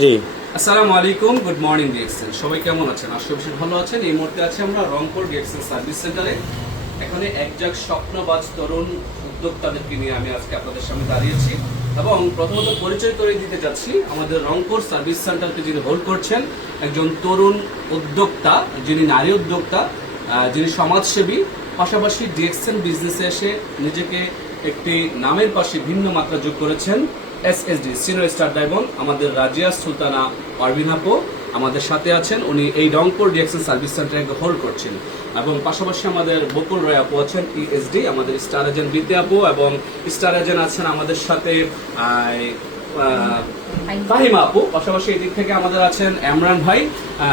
3 আসসালামু আলাইকুম, good morning DXL. সবাই কেমন আছেন? আশা করি ভালো আছেন। এই মুহূর্তে আছি আমরা রংপুর ডিএক্সএল সার্ভিস সেন্টারে। এখানে একজাক স্বপ্নবাজ তরুণ উদ্যোক্তাদেরকে নিয়ে আমি আজকে আপনাদের সামনে দাঁড়িয়েছি এবং প্রথমত পরিচয় করে দিতে যাচ্ছি আমাদের রংপুর সার্ভিস সেন্টারকে যিনি হোল্ড করছেন, একজন তরুণ উদ্যোক্তা, যিনি নারী উদ্যোক্তা, যিনি সমাজসেবী, পাশাপাশি ডিএক্সএল বিজনেসে এসে নিজেকে একটি নামের পাশে ভিন্ন মাত্রা যোগ করেছেন। এসএসডি সিনিয়র স্টার ডায়মন্ড আমাদের রাজিয়া সুলতানা পারভিন আপু আমাদের সাথে আছেন। উনি এই রংপুর ডিএক্সএল সার্ভিস সেন্টারকে হোল্ড করছেন এবং পাশাপাশি আমাদের বকুল রয় আপু আছেন ইএসডি, আমাদের স্টার এজেন্ট বিতে আপু, এবং স্টার এজেন্ট আছেন আমাদের সাথে ফাহিমা আপু। পাশাপাশি এই দিক থেকে আমাদের আছেন এমরান ভাই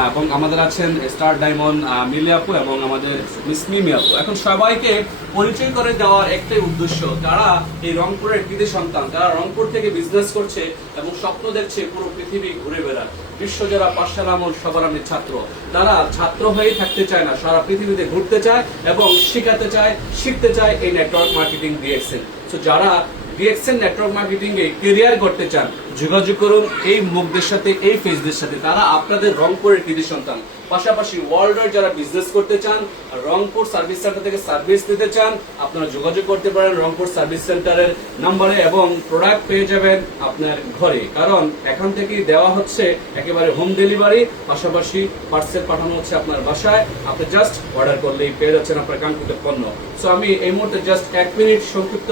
এবং আমাদের আছেন স্টার ডায়মন্ড মিলি আপু এবং আমাদের মিস মিমি আপু। এখন সবাইকে পরিচয় করে দেওয়ার একটাই উদ্দেশ্য, তারা এই রংপুরের কৃতি সন্তান, তারা রংপুর থেকে বিজনেস করছে এবং স্বপ্ন দেখছে পুরো পৃথিবী ঘুরে বেড়ায়। বিশ্ব যারা পাঠশালা আমল সবার আমি ছাত্র, তারা ছাত্র হয়েই থাকতে চায় না, সারা পৃথিবীতে ঘুরতে চায় এবং শিখাতে চায়, শিখতে চায় এই নেটওয়ার্ক মার্কেটিং ডিএক্সএল। তো যারা ডিএক্সএল নেটওয়ার্ক মার্কেটিং এ ক্যারিয়ার করতে চান, যোগাযোগ করুন এই মুখদের সাথে, এই ফেসদের সাথে। তারা আপনাদের রংপুরের কৃতি সন্তান। পাশাপাশি ওয়ার্ল্ডের যারা বিজনেস করতে চান, রংপুর সার্ভিস সেন্টার থেকে সার্ভিস নিতে চান, আপনারা যোগাযোগ করতে পারেন রংপুর সার্ভিস সেন্টারের নম্বরে এবং প্রোডাক্ট পেয়ে যাবেন আপনার ঘরে। কারণ এখান থেকেই দেওয়া হচ্ছে একেবারে হোম ডেলিভারি, পাশাপাশি পার্সেল পাঠানো হচ্ছে আপনার বাসায়। আপনি জাস্ট অর্ডার করলেই পেয়ে যাচ্ছেন আপনার কাঙ্ক্ষিত পণ্য। সো আমি এই মুহূর্তে জাস্ট 1 মিনিট সংক্ষিপ্ত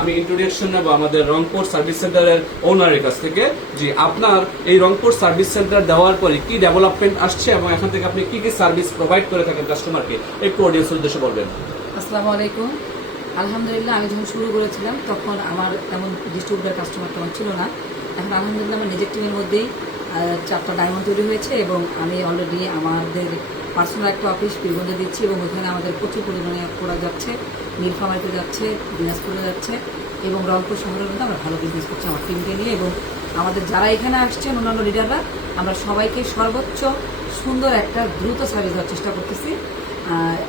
আমি ইন্ট্রোডাকশন নেব আমাদের রংপুর সার্ভিস সেন্টারের ওনারের কাছ থেকে, যে আপনার এই রংপুর সার্ভিস সেন্টার দেওয়ার পরে কি ডেভেলপমেন্ট আসছে এবং এখান থেকে আপনি কি কি সার্ভিস প্রোভাইড করে থাকেন কাস্টমারকে, একটু অডিয়েন্সের উদ্দেশ্যে বলবেন। আসসালামু আলাইকুম। আলহামদুলিল্লাহ, আমি যখন শুরু করেছিলাম তখন আমার তেমন ডিস্ট্রিবিউটার কাস্টমার তেমন ছিল না। এখন আলহামদুলিল্লাহ আমার নিজের টিমের মধ্যেই 4টা ডায়মন্ড তৈরি হয়েছে এবং আমি অলরেডি আমাদের পার্সোনাল একটা অফিস পীরগঞ্জে দিচ্ছি এবং ওখানে আমাদের প্রচুর পরিমাণে প্রোডাক্ট যাচ্ছে, নীলফামারীতে যাচ্ছে, দিনাজপুরে যাচ্ছে এবং রংপুর শহরের মধ্যে আমরা ভালো বিজনেস করছি আমার টিমকে নিয়ে। এবং আমাদের যারা এখানে আসছেন অন্যান্য লিডাররা, আমরা সবাইকে সর্বোচ্চ সুন্দর একটা দ্রুত সার্ভিস দেওয়ার চেষ্টা করতেছি।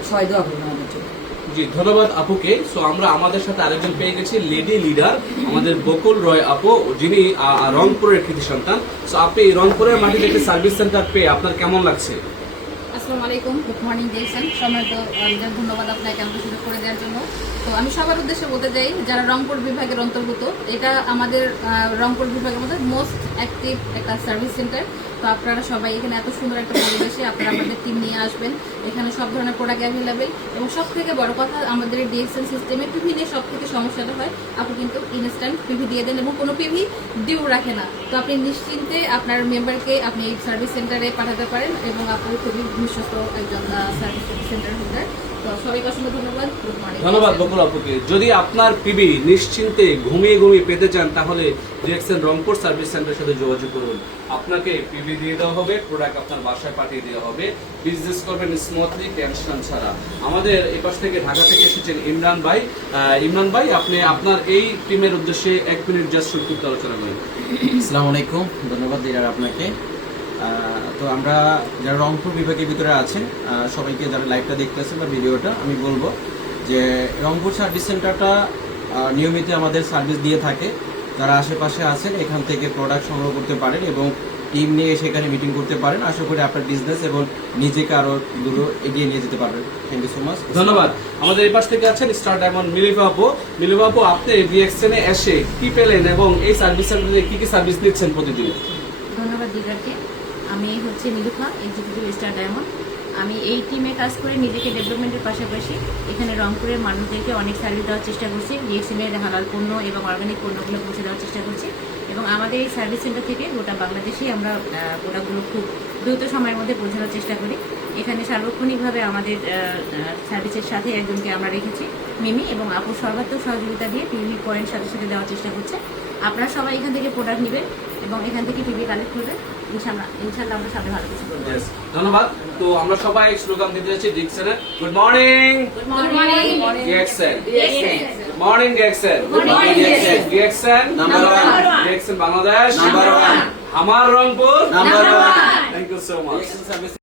সবাই দোয়া করবেন আমাদের জন্য। জি, ধন্যবাদ আপুকে। সো আমরা আমাদের সাথে আরেকজন পেয়ে গেছি, লেডি লিডার আমাদের বকুল রয় আপু, যিনি রংপুরের কৃতি সন্তান। সো আপনি রংপুরের মাটিতে একটি সার্ভিস সেন্টার পেয়ে আপনার কেমন লাগছে? আসসালামু আলাইকুম, গুড মর্নিং দেখছেন সময়। তো ধন্যবাদ আপনাকে আমাকে সুযোগ করে দেওয়ার জন্য। তো আমি সবার উদ্দেশ্যে বলতে চাই, যারা রংপুর বিভাগের অন্তর্গত, এটা আমাদের রংপুর বিভাগের মধ্যে মোস্ট অ্যাক্টিভ একটা সার্ভিস সেন্টার। তো আপনারা সবাই এখানে এত সুন্দর একটা পরিবেশে আপনারা আমাদের টিম নিয়ে আসবেন। এখানে সব ধরনের প্রোডাক্ট অ্যাভেলেবেল এবং সব থেকে বড় কথা, আমাদের এই ডিএক্সএল সিস্টেমে পিভি নিয়ে সব থেকে সমস্যাটা হয়, আপনি কিন্তু ইনস্ট্যান্ট পিভি দিয়ে দেন এবং কোনো পিভি ডিউ রাখে না। তো আপনি নিশ্চিন্তে আপনার মেম্বারকে আপনি এই সার্ভিস সেন্টারে পাঠাতে পারেন এবং আপনি খুবই বিশ্বস্ত একজন সার্ভিস সেন্টার হোল্ডার। তো সবাইকে অসংখ্য ধন্যবাদ। ধন্যবাদ বকুল আপুকে। যদি আপনার পিবি নিশ্চিন্তে ঘুমিয়ে ঘুমিয়ে পেতে চান, তাহলে ডিএক্সএল রংপুর সার্ভিস সেন্টারের সাথে যোগাযোগ করুন। আপনাকে পিবি দিয়ে দেওয়া হবে, প্রোডাক্ট আপনার বাসায় পাঠিয়ে দেওয়া হবে, বিজনেস করবেন স্মুথলি, টেনশন ছাড়া। আমাদের এই পাশ থেকে ঢাকা থেকে এসেছেন ইমরান ভাই। ইমরান ভাই, আপনি আপনার এই টিমের উদ্দেশ্যে 1 মিনিট জাস্ট সংক্ষিপ্ত আলোচনা করেন। আসসালামু আলাইকুম, ধন্যবাদ দিদার আপনাকে। তো আমরা যারা রংপুর বিভাগের ভিতরে আছেন সবাইকে, যারা লাইভটা দেখতেছেন বা ভিডিওটা, আমি বলবো যে রংপুর সার্ভিস সেন্টারটা নিয়মিত আমাদের সার্ভিস দিয়ে থাকে। যারা আশেপাশে আছেন এখান থেকে প্রোডাক্ট সংগ্রহ করতে পারেন এবং টিম নিয়ে সেখানে মিটিং করতে পারেন। আশা করি আপনার বিজনেস এবং নিজেকে আরো দূর এগিয়ে নিয়ে যেতে পারবেন। Thank you so much. ধন্যবাদ। আমাদের এই পাশ থেকে আছেন স্টার ডায়মন্ড মিলিভা আপু। মিলিভা আপু, আপনি ডিএক্সএল এ এসে কি পেলেন এবং এই সার্ভিস সেন্টারে কি কি সার্ভিস দিচ্ছেন প্রতিদিন? ধন্যবাদ দিদারকে। আমি হচ্ছে মিলুফা, এক্সিকিউটিভ স্টার ডায়মন্ড। আমি এই টিমে কাজ করে নিজেকে ডেভেলপমেন্টের পাশাপাশি এখানে রংপুরের মানুষদেরকে অনেক সার্ভিস দেওয়ার চেষ্টা করছি। ডিএক্সএলের হালাল পণ্য এবং অর্গানিক পণ্যগুলো পৌঁছে দেওয়ার চেষ্টা করছি এবং আমাদের এই সার্ভিস সেন্টার থেকে গোটা বাংলাদেশেই আমরা প্রোডাক্টগুলো খুব দ্রুত সময়ের মধ্যে পৌঁছানোর চেষ্টা করি। এখানে সার্বক্ষণিকভাবে আমাদের সার্ভিসের সাথে একজনকে আমরা রেখেছি, মিমি, এবং আপুর সর্বাত্মক সহযোগিতা দিয়ে পিভি পয়েন্ট সাথে সাথে দেওয়ার চেষ্টা করছে। আপনারা সবাই এখান থেকে প্রোডাক্ট নেবেন এবং এখান থেকে পিভি কালেক্ট করবেন। ইনশাআল্লাহ আমরা সাথে ভালো কিছু করবো। ধন্যবাদ। তো আমরা সবাই স্লোগান দিতে যাচ্ছি DXL, good morning good morning DXL, good morning DXL, good morning DXL, DXL number 1, DXL Bangladesh number 1, আমার Rangpur number 1। Thank you so much.